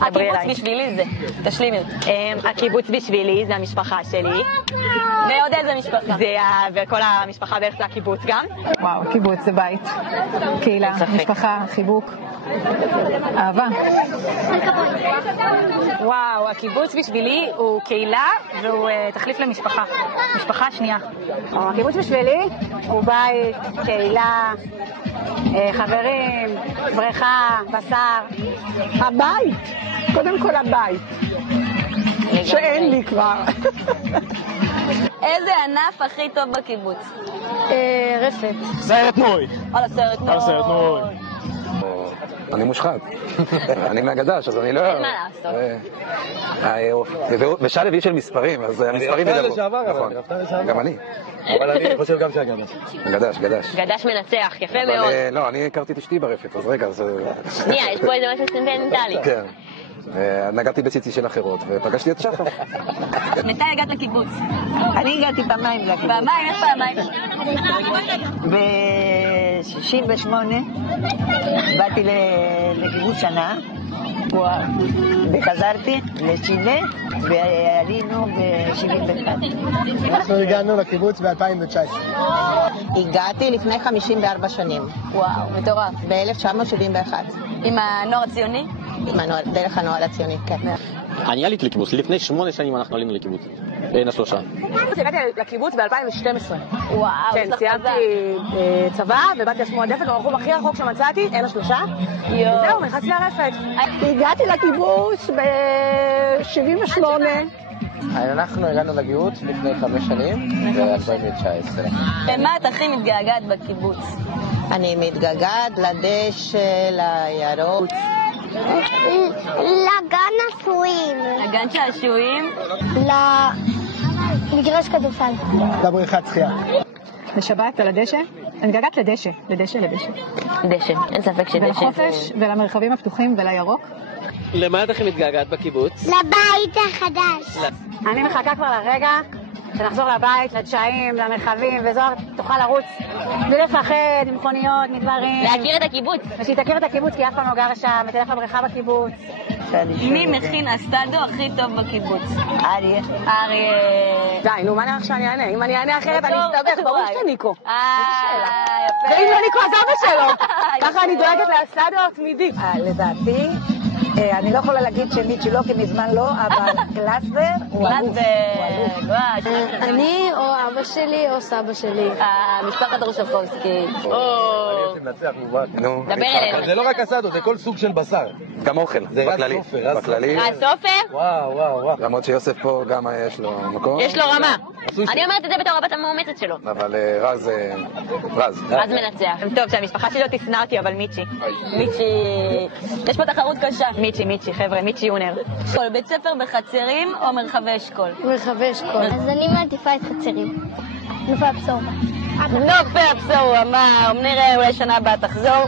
הקיבוץ בשבילי זה, תשלימי אותי. הקיבוץ בשבילי זה המשפחה שלי. ועוד איזה משפחה? וכל המשפחה בערך זה הקיבוץ גם. וואו, קיבוץ זה בית, קהילה, משפחה, חיבוק, אהבה. וואו, הקיבוץ בשבילי הוא קהילה והוא תחליף למשפחה, משפחה שנייה. הקיבוץ בשבילי הוא בית, קהילה, חברים, בריכה, בשר. הבית, קודם כל הבית, שאין לי כבר. איזה ענף הכי טוב בקיבוץ? רפת. סיירת נוי. על הסיירת נוי. אני מושחת. אני מהגדש, אז אני לא... אין מה לעשות. ושאל הביא של מספרים, אז המספרים ידברו. נכון, גם אני. אבל אני חושב גם שהגדש. גדש. גדש מנצח, יפה מאוד. לא, אני הכרתי את אשתי ברפת, אז רגע, אז... שנייה, יש פה איזה משהו סנטימנטלי. כן. נגעתי בציצי של אחרות, ופגשתי את שחר. מתי הגעת לקיבוץ? אני הגעתי פעמיים לקיבוץ. פעמיים? איך פעמיים? ב-68 באתי לקיבוץ שנה, וחזרתי לצ'ילה, ועלינו ב-71. אנחנו הגענו לקיבוץ ב-2019. הגעתי לפני 54 שנים. וואו, מטורף. ב-1971. עם הנוער הציוני? דרך הנוער הציוני, כן. אני עליתי לקיבוץ, לפני 8 שנים אנחנו עלינו לקיבוץ. בין השלושה. הגעתי לקיבוץ ב-2012. וואו, כן, סיימתי צבא ובאתי לשמוע דפק, במקום הכי רחוק שמצאתי, אין השלושה. וזהו, נכנסתי לרפת. הגעתי לקיבוץ ב-78. אנחנו הגענו לקיבוץ לפני 5 שנים, ב-2019. ומה את הכי מתגעגעת בקיבוץ? אני מתגעגעת לדשא, לירוק. לגן השעשועים. לגן שעשועים? למגרש כדורסל. לבריכת שחייה. לשבת, על הדשא? אני מתגעגעת לדשא. דשא, אין ספק שדשא. ולחופש ולמרחבים הפתוחים ולירוק. למה את הכי מתגעגעת בקיבוץ? לבית החדש. אני מחכה כבר לרגע שנחזור לבית, לדשאים, למרחבים, וזוהר תוכל לרוץ בלי לפחד, עם מכוניות, מדברים. להכיר את הקיבוץ. ושהיא תכיר את הקיבוץ, כי אף פעם לא גרה שם, ותלך לבריכה בקיבוץ. מי מכין אסטדו הכי טוב בקיבוץ? אריה. די, נו, מה אני עכשיו אני אענה? אם אני אענה אחרת אני אסתבך, ברור שאתה ניקו. יפה. ואם לא ניקו, אז אבא שלו. ככה אני דואגת לאסטדו תמידי. לדעתי, אני לא יכולה להגיד שמיצ'י לא, כי מזמן לא, אבל גלסבר הוא אלוף. אני או אבא שלי או סבא שלי. משפחת רושפובסקי. דבר אלינו. זה לא רק אסדו, זה כל סוג של בשר. גם אוכל, בכללי. סופר? וואו. למרות שיוסף פה גם יש לו מקום. יש לו רמה. אני אומרת את זה בתור הבת המאומצת שלו. אבל רז מנצח. טוב, שהמשפחה שלי לא תשנא אותי, אבל מיצ'י. יש פה תחרות קשה. מיצ'י, חבר'ה, מיצ'י יונר. בית ספר בחצרים או מרחבי אשכול? מרחבי אשכול. אז אני מעדיפה את חצרים. נופי הבשור. נופי הבשור, אמר, נראה אולי שנה הבאה תחזור.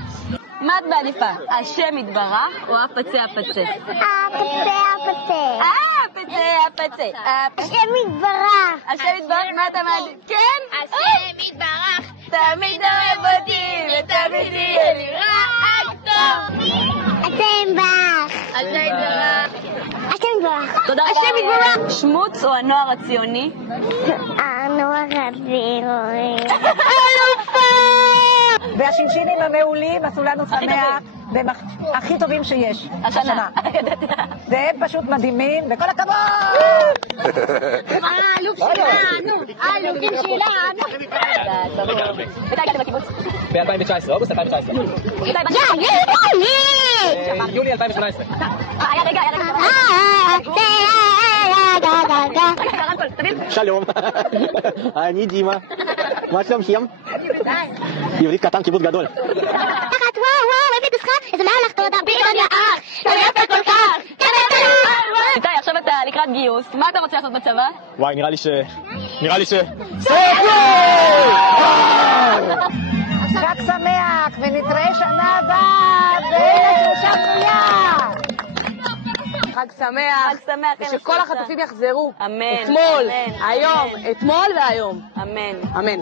מה את מעדיפה? השם יתברך או הפצה? הפצה. השם יתברך. השם יתברך, מה אתה מעדיף? כן? השם יתברך. תמיד אוהב אותי ותמיד יהיה לי רק טוב. השם יתברך. השם יתברך. תודה רבה. השם יתברך. שמוץ או הנוער הציוני? הנוער הציוני. והשינשינים המעולים עשו לנו שמח, הכי טובים שיש השנה. והם פשוט מדהימים, וכל הכבוד! האלוף שלנו, האלופים שלנו. מתי הגעתם לקיבוץ? ב-2019, אוגוסט 2019. יולי 2018. רגע. שלום, אני דימה. מה שלומכם? יהודית קטן, קיבוץ גדול. וואו, הבאת משחק? איזה מהלך, תודה בירון יא אח. אתה יפה כל כך. איתי, עכשיו אתה לקראת גיוס. מה אתה רוצה לעשות בצבא? וואי, נראה לי ש... חג שמח, ונתראה שנה הבאה ב-3 מיליארד. חג שמח, ושכל החטופים יחזרו. אמן. אתמול, היום, אתמול והיום. אמן. אמן.